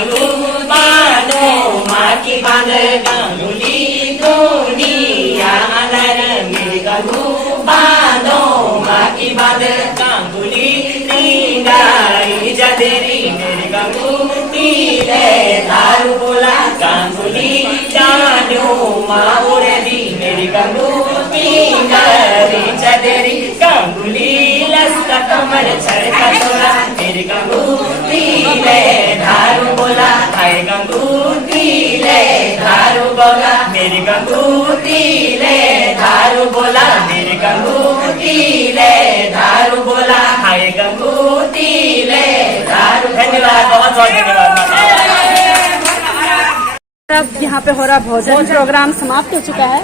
गंगू बांधो माँ की बांध गंगुली दुनिया अंदर मेरे गंगू बांधो माँ की बांध गंगुली गाई जदेरी मेरे गंगू पीले दारू बोला गंगुली जानो माँ उड़े दी मेरी गंगू पीली जदेरी गंगुली लस्ता कमर छड़का तोड़ा मेरी गंगू पीले दारू बोला हाय गंगू पीले दारू बोला मेरी गंगू पीले दारू बोला मेरी गंगू पीले दारू बोला हाय गंगू पीले दारू। धन्यवाद, बहुत बहुत धन्यवाद। अब यहाँ पे हो रहा भोजन प्रोग्राम समाप्त हो चुका है।